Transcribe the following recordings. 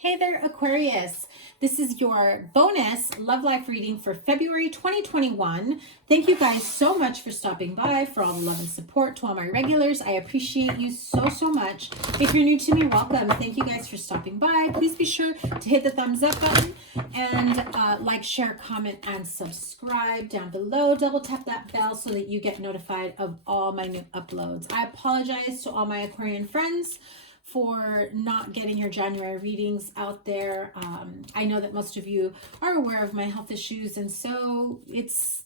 Hey there, Aquarius. This is your bonus love life reading for February 2021. Thank you guys so much for stopping by, for all the love and support. To all my regulars, I appreciate you so much. If you're new to me, welcome. Thank you guys for stopping by. Please be sure to hit the thumbs up button and like, share, comment, and subscribe down below. Double tap that bell so that you get notified of all my new uploads. I apologize to all my Aquarian friends for not getting your January readings out there. I know that most of you are aware of my health issues, and so it's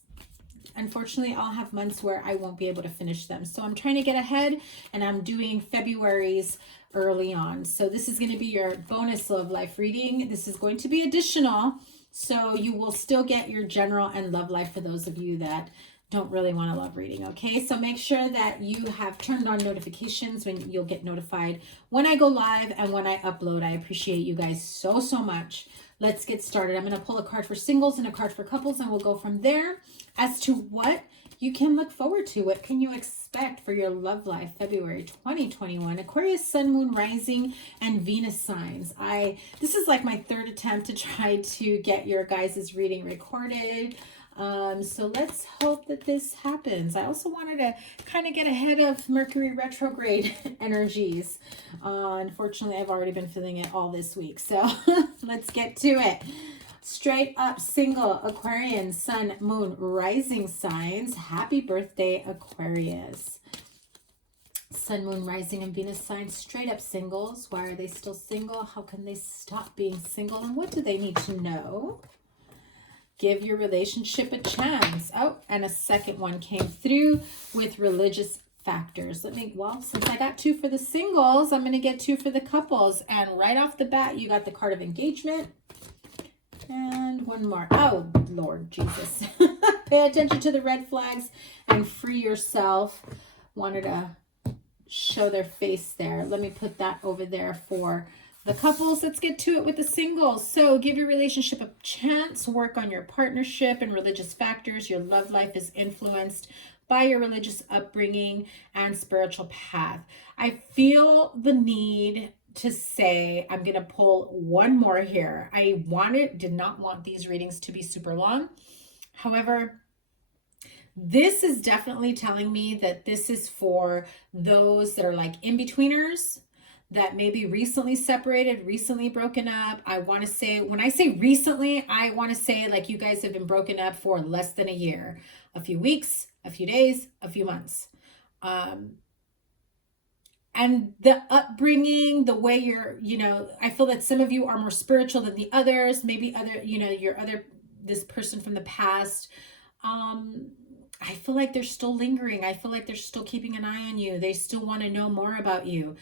unfortunately I'll have months where I won't be able to finish them. So I'm trying to get ahead, and I'm doing February's early on. So this is going to be your bonus love life reading. This is going to be additional, so you will still get your general and love life for those of you that don't really want to love reading. Okay, so make sure that you have turned on notifications when you'll get notified when I go live and when I upload. I appreciate you guys so much. Let's get started. I'm going to pull a card for singles and a card for couples, and we'll go from there as to what you can look forward to. What can you expect for your love life February 2021? Aquarius, Sun, Moon, Rising, and Venus signs. This is like my third attempt to try to get your guys' reading recorded. So let's hope that this happens. I also wanted to kind of get ahead of Mercury retrograde energies. Unfortunately, I've already been feeling it all this week. So let's get to it. Straight up single Aquarian, Sun, Moon, Rising signs. Happy birthday, Aquarius. Sun, Moon, Rising, and Venus signs. Straight up singles. Why are they still single? How can they stop being single? And what do they need to know? Give your relationship a chance. Oh, and a second one came through with religious factors. Since I got two for the singles, I'm going to get two for the couples. And right off the bat, you got the card of engagement. And one more. Oh, Lord Jesus. Pay attention to the red flags and free yourself. Wanted to show their face there. Let me put that over there for the couples. Let's get to it with the singles. So give your relationship a chance. Work on your partnership and religious factors. Your love life is influenced by your religious upbringing and spiritual path. I feel the need to say, I'm going to pull one more here. Did not want these readings to be super long. However, this is definitely telling me that this is for those that are like in-betweeners, that maybe recently separated, recently broken up. I want to say, when I say recently, I want to say like you guys have been broken up for less than a year, a few weeks, a few days, a few months. And the upbringing, the way I feel that some of you are more spiritual than the others, maybe this person from the past, I feel like they're still lingering. I feel like they're still keeping an eye on you. They still want to know more about you.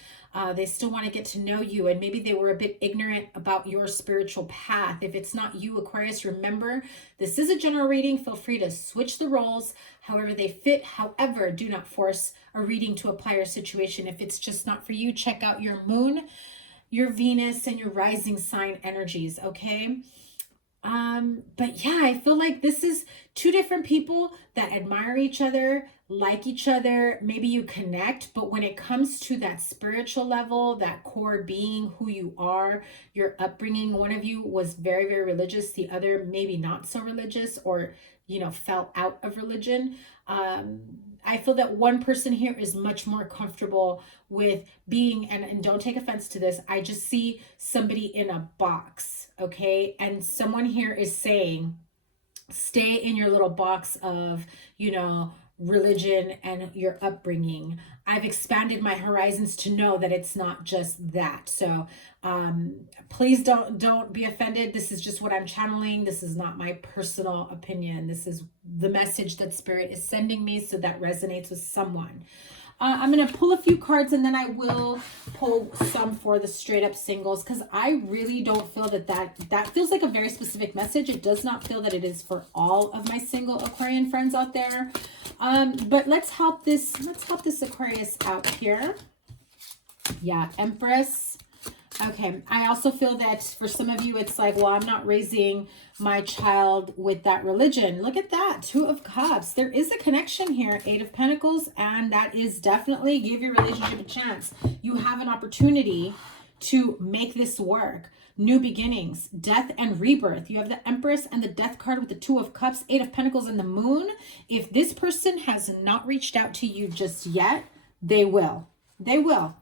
They still want to get to know you. And maybe they were a bit ignorant about your spiritual path. If it's not you, Aquarius, remember, this is a general reading. Feel free to switch the roles however they fit. However, do not force a reading to apply your situation. If it's just not for you, check out your moon, your Venus, and your rising sign energies, okay? But yeah, I feel like this is two different people that admire each other, like each other. Maybe you connect, but when it comes to that spiritual level, that core being, who you are, your upbringing, one of you was very religious, the other maybe not so religious, or fell out of religion. I feel that one person here is much more comfortable with being, and don't take offense to this, I just see somebody in a box, okay? And someone here is saying, stay in your little box of, religion and your upbringing. I've expanded my horizons to know that it's not just that. So please don't be offended. This is just what I'm channeling. This is not my personal opinion. This is the message that Spirit is sending me, so that resonates with someone. I'm going to pull a few cards, and then I will pull some for the straight up singles, because I really don't feel that feels like a very specific message. It does not feel that it is for all of my single Aquarian friends out there. But let's help this Aquarius out here. Yeah, Empress. Okay, I also feel that for some of you, it's like, well, I'm not raising my child with that religion. Look at that, Two of Cups. There is a connection here, Eight of Pentacles, and that is definitely give your relationship a chance. You have an opportunity to make this work. New beginnings, death and rebirth. You have the Empress and the Death card with the Two of Cups, Eight of Pentacles, and the Moon. If this person has not reached out to you just yet, they will. They will.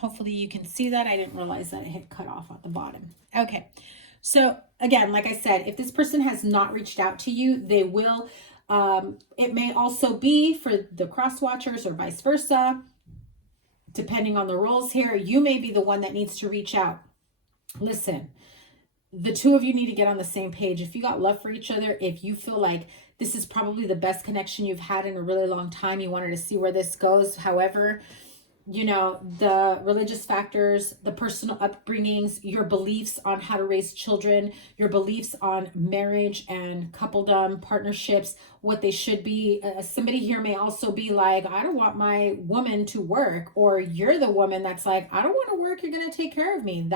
Hopefully you can see that. I didn't realize that it had cut off at the bottom. Okay. So again, like I said, if this person has not reached out to you, they will. It may also be for the cross watchers or vice versa. Depending on the roles here, you may be the one that needs to reach out. Listen, the two of you need to get on the same page. If you got love for each other, if you feel like this is probably the best connection you've had in a really long time, you wanted to see where this goes. However, you know, the religious factors, the personal upbringings, your beliefs on how to raise children, your beliefs on marriage and coupledom, partnerships, what they should be. Somebody here may also be like, I don't want my woman to work, or you're the woman that's like, I don't want to work, you're going to take care of me.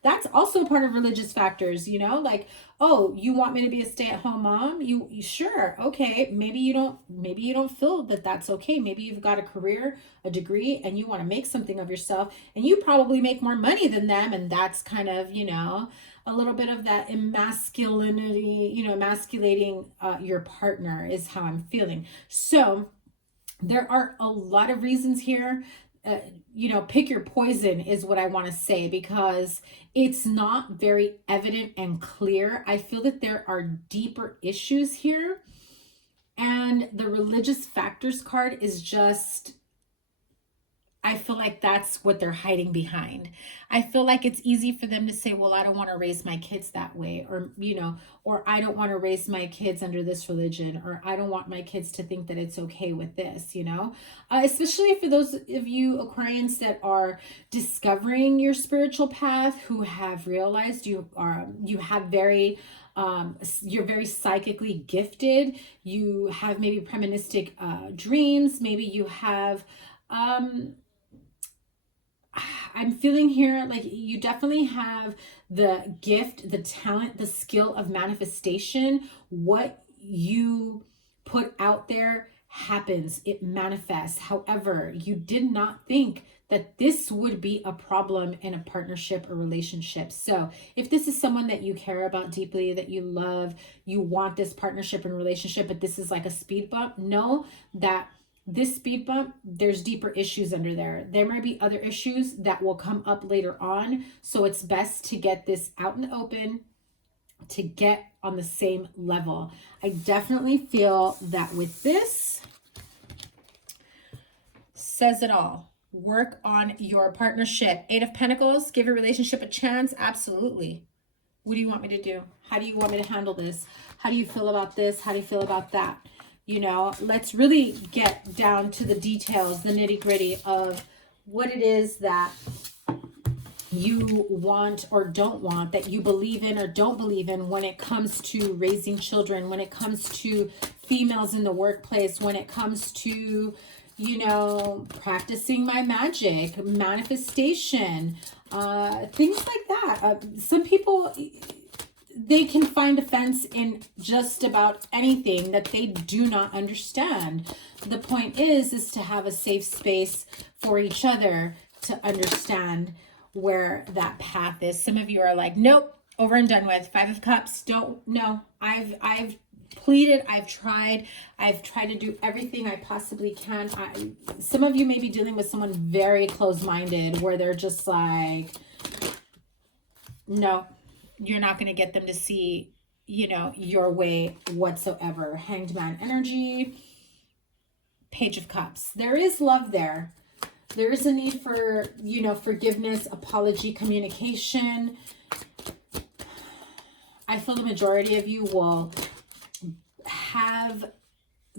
That's also part of religious factors, you know, like, oh, you want me to be a stay-at-home mom? You sure? Okay. Maybe you don't feel that that's okay. Maybe you've got a career, a degree, and you want to make something of yourself, and you probably make more money than them. And that's kind of, you know, a little bit of that emasculinity, you know, emasculating your partner is how I'm feeling. So there are a lot of reasons here. You know, pick your poison is what I want to say, because it's not very evident and clear. I feel that there are deeper issues here, and the religious factors card is just, I feel like that's what they're hiding behind. I feel like it's easy for them to say, well, I don't want to raise my kids that way, or, you know, or I don't want to raise my kids under this religion, or I don't want my kids to think that it's okay with this, you know, especially for those of you Aquarians that are discovering your spiritual path, who have realized you're very psychically gifted. You have maybe premonitic dreams. Maybe you have, I'm feeling here like you definitely have the gift, the talent, the skill of manifestation. What you put out there happens, it manifests. However, you did not think that this would be a problem in a partnership or relationship. So if this is someone that you care about deeply, that you love, you want this partnership and relationship, but this is like a speed bump, know that this speed bump, there's deeper issues under there. There might be other issues that will come up later on. So it's best to get this out in the open, to get on the same level. I definitely feel that with this, says it all. Work on your partnership. Eight of Pentacles, give your relationship a chance. Absolutely. What do you want me to do? How do you want me to handle this? How do you feel about this? How do you feel about that? You know, let's really get down to the details, the nitty gritty of what it is that you want or don't want, that you believe in or don't believe in when it comes to raising children, when it comes to females in the workplace, when it comes to, you know, practicing my magic, manifestation, things like that. Some people, they can find offense in just about anything that they do not understand. The point is to have a safe space for each other to understand where that path is. Some of you are like, nope, over and done with. Five of Cups, don't, no. I've pleaded, I've tried to do everything I possibly can. Some of you may be dealing with someone very close-minded, where they're just like, no, you're not going to get them to see, you know, your way whatsoever. Hanged Man energy, Page of Cups. There is love there. There is a need for, you know, forgiveness, apology, communication. I feel the majority of you will have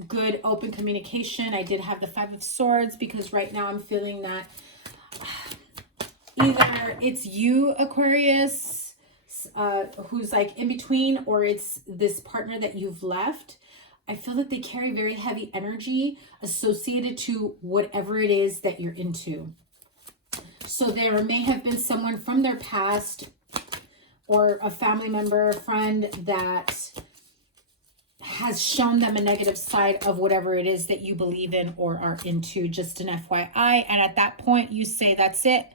good open communication. I did have the Five of Swords, because right now I'm feeling that either it's you, Aquarius, who's like in between, or it's this partner that you've left. I feel that they carry very heavy energy associated to whatever it is that you're into. So there may have been someone from their past, or a family member, a friend, that has shown them a negative side of whatever it is that you believe in or are into. Just an FYI. And at that point you say, that's it.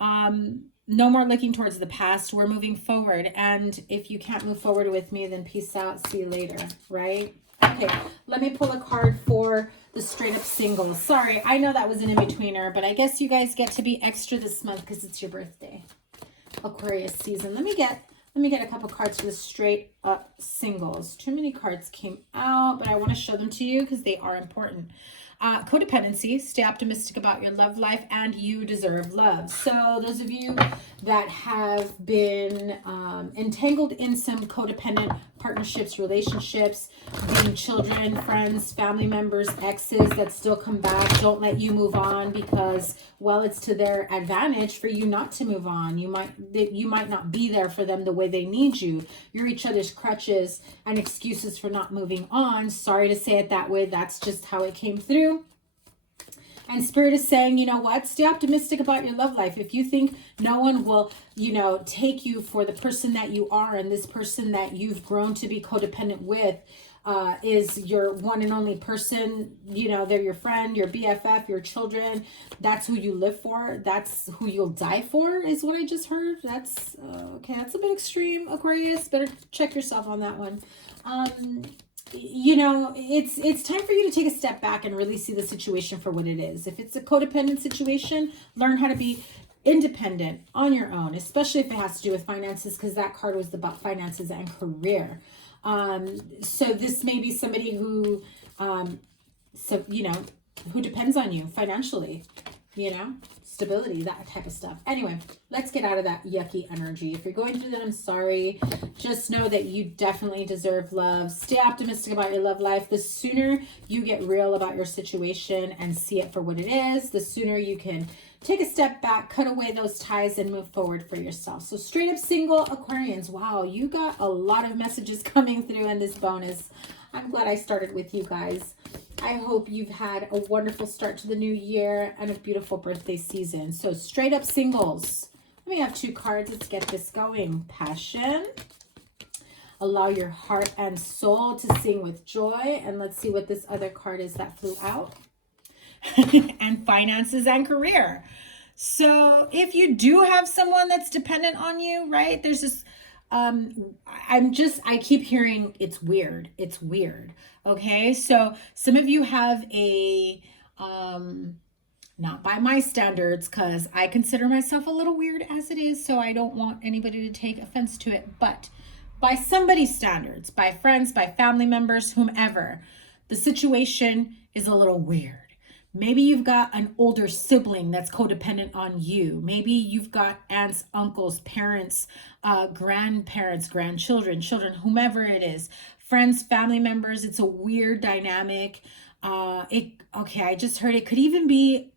No more looking towards the past. We're moving forward. And if you can't move forward with me, then peace out. See you later, right? Okay, let me pull a card for the straight up singles. Sorry, I know that was an in-betweener, but I guess you guys get to be extra this month because it's your birthday. Aquarius season. Let me get a couple cards for the straight up singles. Too many cards came out, but I want to show them to you because they are important. Codependency, stay optimistic about your love life, and you deserve love. So those of you that have been entangled in some codependent partnerships, relationships, being children, friends, family members, exes that still come back, don't let you move on because, well, it's to their advantage for you not to move on. You might not be there for them the way they need you. You're each other's crutches and excuses for not moving on. Sorry to say it that way. That's just how it came through. And Spirit is saying, you know what? Stay optimistic about your love life. If you think no one will, you know, take you for the person that you are, and this person that you've grown to be codependent with is your one and only person, you know, they're your friend, your BFF, your children. That's who you live for. That's who you'll die for, is what I just heard. That's, okay, that's a bit extreme, Aquarius. Better check yourself on that one. You know, it's time for you to take a step back and really see the situation for what it is. If it's a codependent situation, learn how to be independent on your own, especially if it has to do with finances, because that card was about finances and career. So this may be somebody who, you know, who depends on you financially, you know, stability, that type of stuff. Anyway, let's get out of that yucky energy. If you're going through that, I'm sorry. Just know that you definitely deserve love. Stay optimistic about your love life. The sooner you get real about your situation and see it for what it is, the sooner you can take a step back, cut away those ties, and move forward for yourself. So straight up single Aquarians, wow, you got a lot of messages coming through in this bonus. I'm glad I started with you guys. I hope you've had a wonderful start to the new year and a beautiful birthday season. So straight up singles. Let me have 2 cards. Let's get this going. Passion. Allow your heart and soul to sing with joy. And let's see what this other card is that flew out. And finances and career. So if you do have someone that's dependent on you, right? There's this, I keep hearing it's weird. It's weird. Okay. So some of you have a, not by my standards, because I consider myself a little weird as it is. So I don't want anybody to take offense to it, but by somebody's standards, by friends, by family members, whomever, the situation is a little weird. Maybe you've got an older sibling that's codependent on you. Maybe you've got aunts, uncles, parents, grandparents, grandchildren, children, whomever it is, friends, family members. It's a weird dynamic. Okay, I just heard it could even be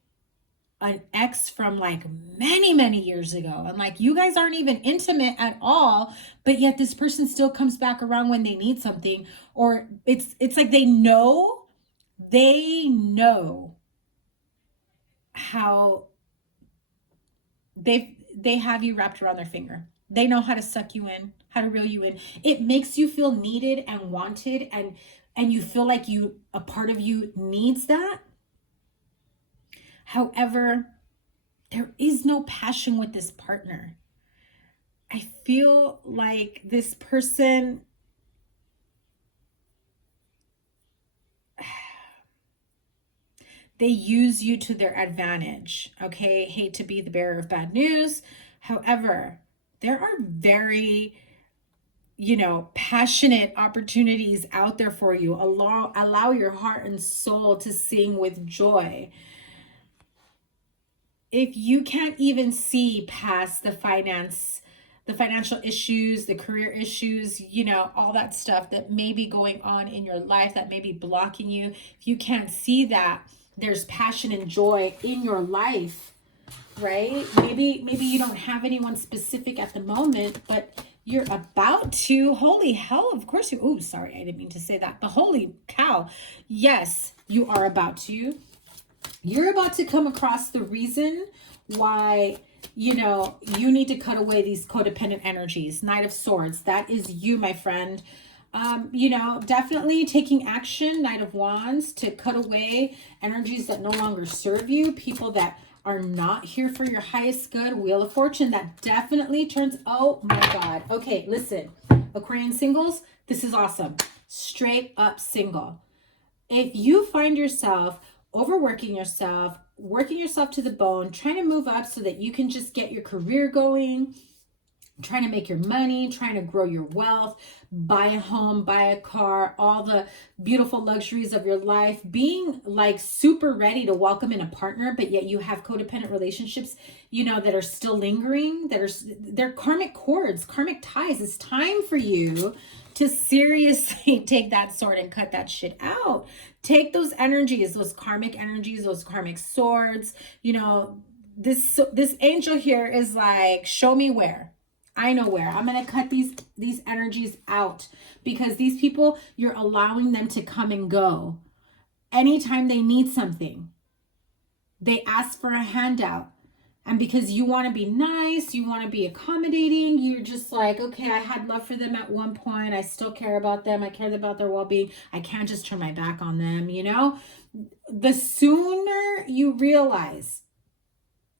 an ex from like many, many years ago. And like you guys aren't even intimate at all, but yet this person still comes back around when they need something. Or it's like they know how they have you wrapped around their finger. They know how to suck you in, how to reel you in. It makes you feel needed and wanted, and you feel like a part of you needs that. However, there is no passion with this partner. I feel like this person, they use you to their advantage. Okay, hate to be the bearer of bad news. However, there are very, you know, passionate opportunities out there for you. Allow your heart and soul to sing with joy. If you can't even see past the financial issues, the career issues, you know, all that stuff that may be going on in your life that may be blocking you, if you can't see that, there's passion and joy in your life, right? Maybe you don't have anyone specific at the moment, but you're about to, holy hell, of course you, oh, sorry, I didn't mean to say that, but holy cow, yes, you are about to. You're about to come across the reason why, you know, you need to cut away these codependent energies. Knight of Swords, that is you, my friend. You know, definitely taking action, Knight of Wands, to cut away energies that no longer serve you, people that are not here for your highest good. Wheel of Fortune, that definitely turns, oh my God. Okay, listen, Aquarian singles, this is awesome. Straight up single. If you find yourself overworking yourself, working yourself to the bone, trying to move up so that you can just get your career going, trying to make your money, trying to grow your wealth, buy a home, buy a car, all the beautiful luxuries of your life, being like super ready to welcome in a partner, but yet you have codependent relationships, you know, that are still lingering, they're karmic cords, karmic ties. It's time for you to seriously take that sword and cut that shit out. Take those energies, those karmic energies, those karmic swords. You know, this angel here is like, show me where. I know where. I'm going to cut these energies out, because these people, you're allowing them to come and go. Anytime they need something, they ask for a handout. And because you want to be nice, you want to be accommodating, you're just like, okay, I had love for them at one point. I still care about them. I care about their well-being. I can't just turn my back on them, you know? The sooner you realize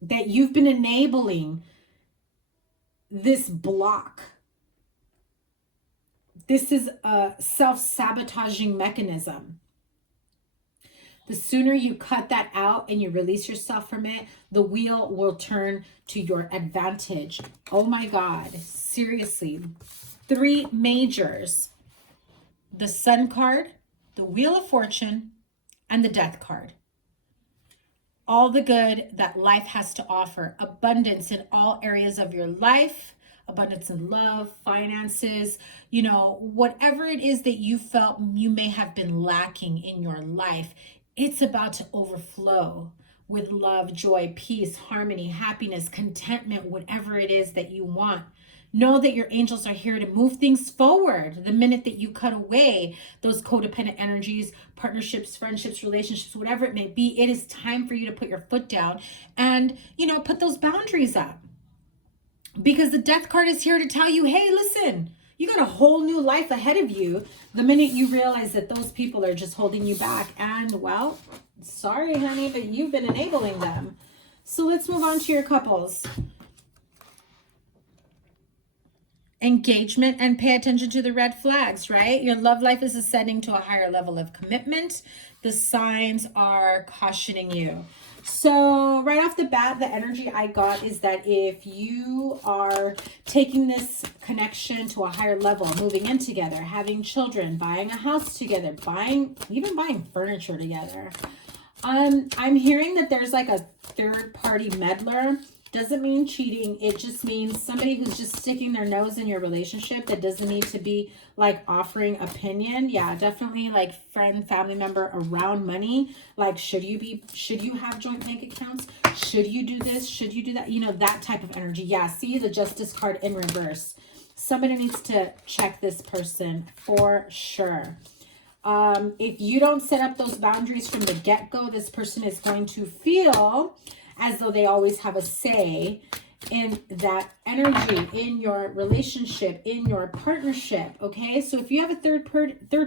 that you've been enabling this block, this is a self-sabotaging mechanism. The sooner you cut that out and you release yourself from it, the wheel will turn to your advantage. Oh my God, seriously. 3 majors: the Sun card, the Wheel of Fortune, and the Death card. All the good that life has to offer. Abundance in all areas of your life. Abundance in love, finances, you know, whatever it is that you felt you may have been lacking in your life, it's about to overflow with love, joy, peace, harmony, happiness, contentment, whatever it is that you want. Know that your angels are here to move things forward. The minute that you cut away those codependent energies, partnerships, friendships, relationships, whatever it may be, it is time for you to put your foot down and, you know, put those boundaries up. Because the Death card is here to tell you, hey, listen, you got a whole new life ahead of you the minute you realize that those people are just holding you back. And, well, sorry, honey, but you've been enabling them. So let's move on to your couples. Engagement, and pay attention to the red flags, right? Your love life is ascending to a higher level of commitment. The signs are cautioning you. So right off the bat, the energy I got is that if you are taking this connection to a higher level, moving in together, having children, buying a house together, even buying furniture together, I'm hearing that there's like a third party meddler. Doesn't mean cheating. It just means somebody who's just sticking their nose in your relationship that doesn't need to be like offering opinion. Yeah, definitely like friend, family member around money. Like, should you have joint bank accounts? Should you do this? Should you do that? You know, that type of energy. Yeah, see the Justice card in reverse. Somebody needs to check this person for sure. If you don't set up those boundaries from the get-go, this person is going to feel as though they always have a say in that energy, in your relationship, in your partnership, okay? So if you have a third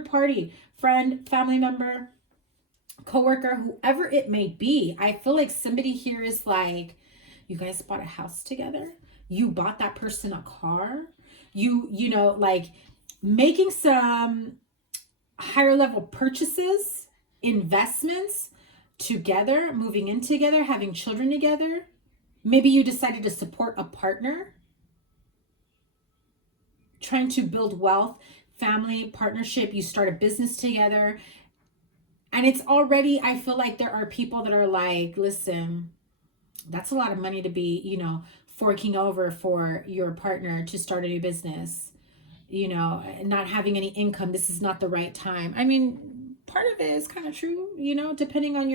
party, friend, family member, coworker, whoever it may be, I feel like somebody here is like, you guys bought a house together, you bought that person a car, you know, like making some higher level purchases, investments, together, moving in together, having children together. Maybe you decided to support a partner, trying to build wealth, family, partnership. You start a business together. And it's already, I feel like there are people that are like, listen, that's a lot of money to be, you know, forking over for your partner to start a new business, you know, not having any income. This is not the right time. I mean, part of it is kind of true, you know, depending on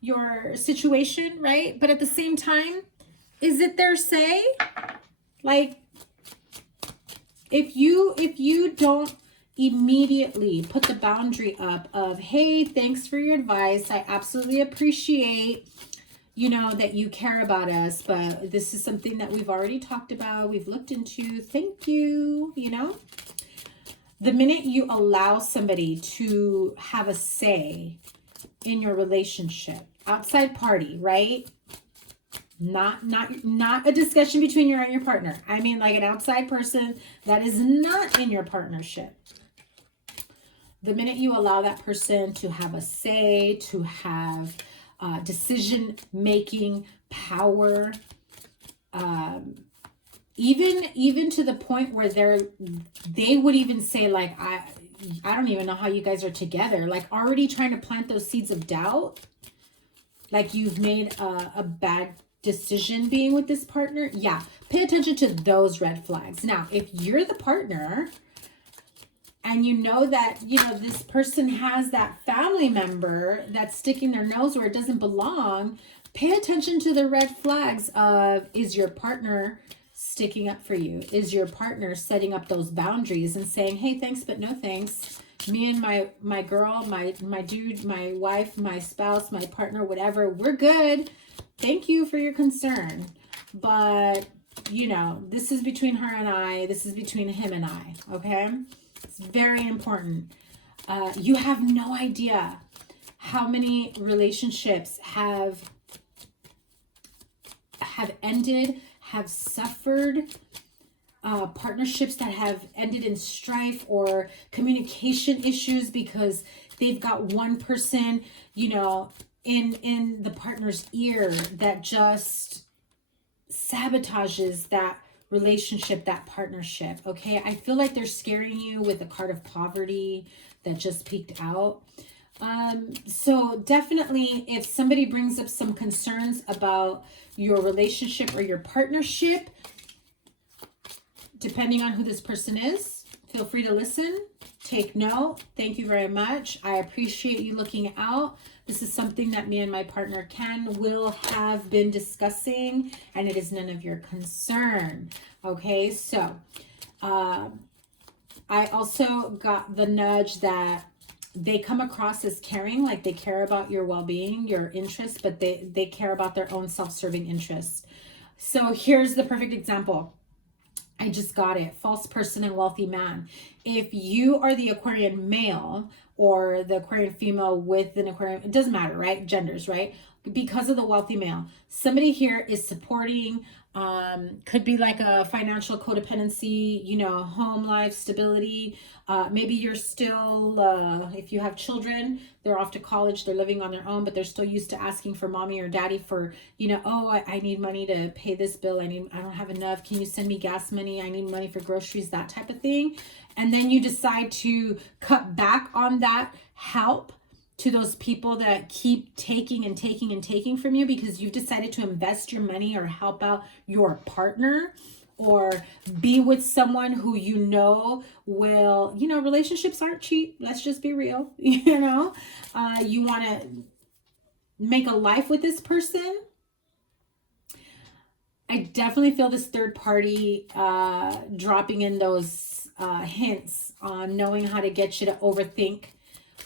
your situation, right? But at the same time, is it their say? Like, if you don't immediately put the boundary up of, hey, thanks for your advice, I absolutely appreciate, you know, that you care about us, but this is something that we've already talked about, we've looked into, thank you, you know. The minute you allow somebody to have a say in your relationship, outside party, right? Not a discussion between you and your partner. I mean like an outside person that is not in your partnership. The minute you allow that person to have a say, to have decision-making power, even to the point where they would even say like, I don't even know how you guys are together, like already trying to plant those seeds of doubt, like you've made a bad decision being with this partner. Yeah, pay attention to those red flags. Now, if you're the partner and you know that, you know, this person has that family member that's sticking their nose where it doesn't belong, pay attention to the red flags of, is your partner sticking up for you? Is your partner setting up those boundaries and saying, hey, thanks, but no thanks. Me and my girl, my dude, my wife, my spouse, my partner, whatever, we're good. Thank you for your concern. But, you know, this is between her and I. This is between him and I, okay? It's very important. You have no idea how many relationships have ended, have suffered, partnerships that have ended in strife or communication issues because they've got one person, you know, in the partner's ear that just sabotages that relationship, that partnership. Okay, I feel like they're scaring you with a card of poverty that just peeked out. So definitely, if somebody brings up some concerns about your relationship or your partnership, depending on who this person is, feel free to listen, take note. Thank you very much. I appreciate you looking out. This is something that me and my partner Ken will have been discussing, and it is none of your concern. Okay, so I also got the nudge that they come across as caring, like they care about your well-being, your interests, but they care about their own self-serving interests. So here's the perfect example. I just got it. False person and wealthy man. If you are the Aquarian male or the Aquarian female with an Aquarian, it doesn't matter, right? Genders, right? Because of the wealthy male, somebody here is supporting, could be like a financial codependency, you know, home life stability. Maybe you're still, if you have children, they're off to college, they're living on their own, but they're still used to asking for mommy or daddy for, you know, oh, I need money to pay this bill. I don't have enough. Can you send me gas money? I need money for groceries, that type of thing. And then you decide to cut back on that help to those people that keep taking and taking and taking from you because you've decided to invest your money or help out your partner or be with someone who you know will, you know, relationships aren't cheap. Let's just be real. You know, you want to make a life with this person. I definitely feel this third party dropping in those hints on knowing how to get you to overthink,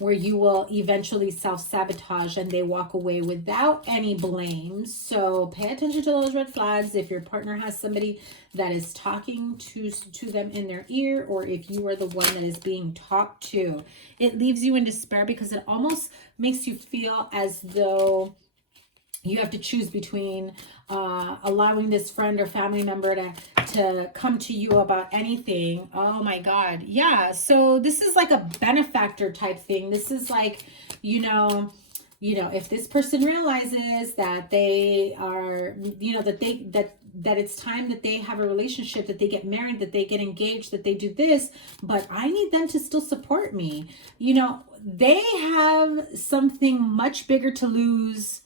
where you will eventually self-sabotage and they walk away without any blame. So pay attention to those red flags. If your partner has somebody that is talking to them in their ear, or if you are the one that is being talked to, it leaves you in despair because it almost makes you feel as though you have to choose between allowing this friend or family member to come to you about anything. Oh my God. Yeah. So this is like a benefactor type thing. This is like, you know, if this person realizes that they are, you know, that it's time that they have a relationship, that they get married, that they get engaged, that they do this, but I need them to still support me. You know, they have something much bigger to lose.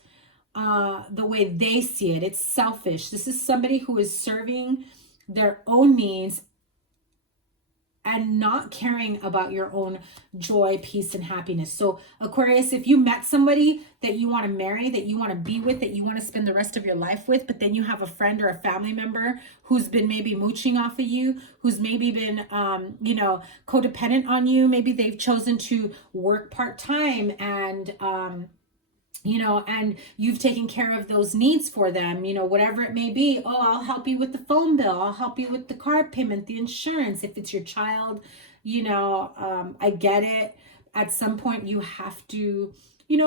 The way they see it. It's selfish. This is somebody who is serving their own needs and not caring about your own joy, peace, and happiness. So Aquarius, if you met somebody that you want to marry, that you want to be with, that you want to spend the rest of your life with, but then you have a friend or a family member who's been maybe mooching off of you, who's maybe been, you know, codependent on you. Maybe they've chosen to work part-time and, you know, and you've taken care of those needs for them, you know, whatever it may be. Oh, I'll help you with the phone bill. I'll help you with the car payment, the insurance. If it's your child, you know, I get it. At some point you have to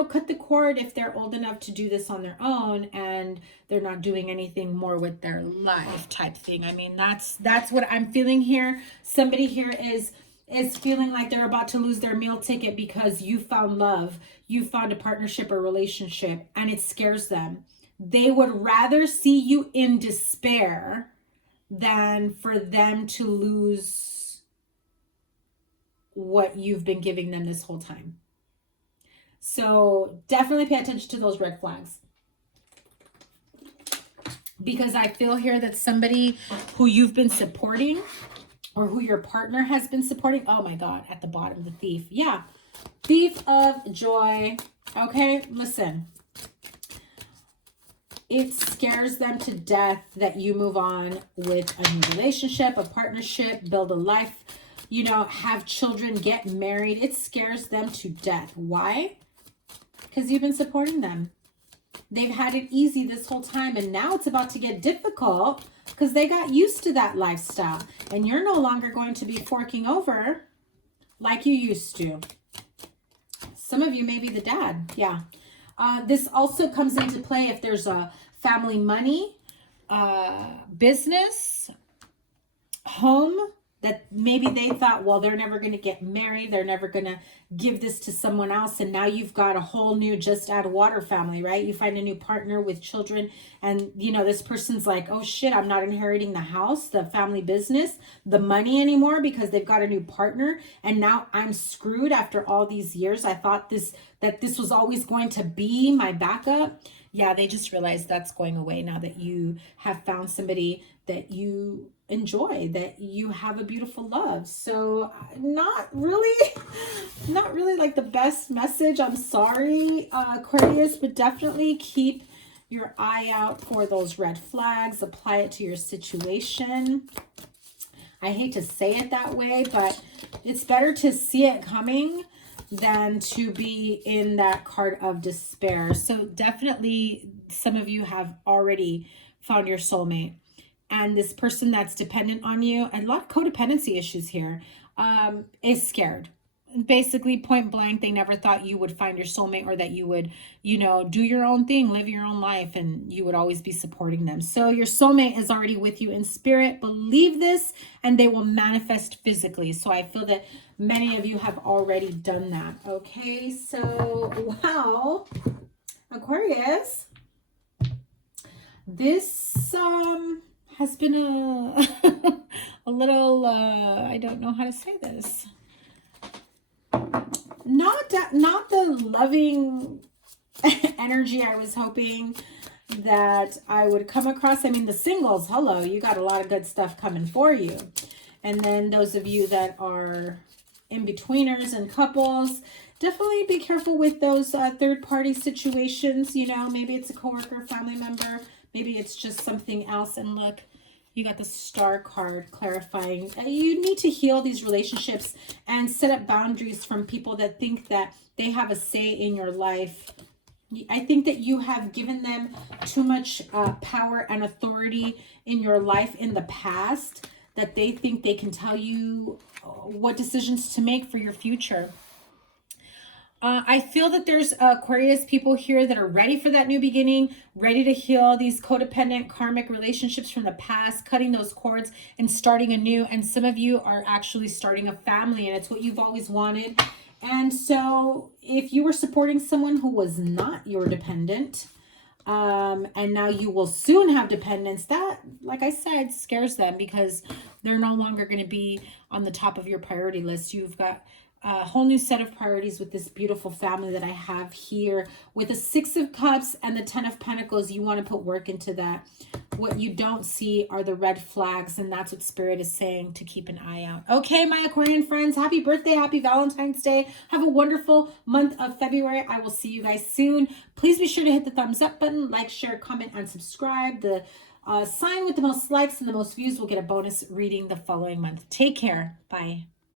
cut the cord if they're old enough to do this on their own and they're not doing anything more with their life type thing. I mean, that's what I'm feeling here. Somebody here is feeling like they're about to lose their meal ticket because you found love, you found a partnership or relationship, and it scares them. They would rather see you in despair than for them to lose what you've been giving them this whole time. So definitely pay attention to those red flags. Because I feel here that somebody who you've been supporting or who your partner has been supporting, oh my God, at the bottom, the thief. Yeah, thief of joy. Okay, listen. It scares them to death that you move on with a new relationship, a partnership, build a life, have children, get married. It scares them to death. Why? Because you've been supporting them. They've had it easy this whole time, and now it's about to get difficult because they got used to that lifestyle, and you're no longer going to be forking over like you used to. Some of you may be the dad. Yeah. This also comes into play if there's a family money, business, home, that maybe they thought, well, they're never going to get married. They're never going to give this to someone else. And now you've got a whole new just out of water family, right? You find a new partner with children and, this person's like, oh shit, I'm not inheriting the house, the family business, the money anymore because they've got a new partner. And now I'm screwed after all these years. I thought that this was always going to be my backup. Yeah, they just realized that's going away now that you have found somebody that you enjoy, that you have a beautiful love. So not really like the best message. I'm sorry, Aquarius, but definitely keep your eye out for those red flags. Apply it to your situation. I hate to say it that way, but it's better to see it coming than to be in that card of despair. So definitely some of you have already found your soulmate. And this person that's dependent on you, and a lot of codependency issues here, is scared. Basically, point blank, they never thought you would find your soulmate or that you would, do your own thing, live your own life, and you would always be supporting them. So your soulmate is already with you in spirit. Believe this, and they will manifest physically. So I feel that many of you have already done that. Okay, so wow, Aquarius, this has been a little, I don't know how to say this. Not the loving energy I was hoping that I would come across. I mean, the singles, hello, you got a lot of good stuff coming for you. And then those of you that are in-betweeners and couples, definitely be careful with those third-party situations. Maybe it's a coworker, family member, maybe it's just something else. And look, you got the Star card clarifying. You need to heal these relationships and set up boundaries from people that think that they have a say in your life. I think that you have given them too much power and authority in your life in the past, that they think they can tell you what decisions to make for your future. I feel that there's Aquarius people here that are ready for that new beginning, ready to heal these codependent karmic relationships from the past, cutting those cords and starting anew. And some of you are actually starting a family, and it's what you've always wanted. And so if you were supporting someone who was not your dependent, and now you will soon have dependents, that, like I said, scares them because they're no longer going to be on the top of your priority list. You've got a whole new set of priorities with this beautiful family that I have here. With the 6 of Cups and the 10 of Pentacles, you want to put work into that. What you don't see are the red flags, and that's what Spirit is saying, to keep an eye out. Okay, my Aquarian friends, happy birthday, happy Valentine's Day. Have a wonderful month of February. I will see you guys soon. Please be sure to hit the thumbs up button, like, share, comment, and subscribe. The sign with the most likes and the most views will get a bonus reading the following month. Take care. Bye.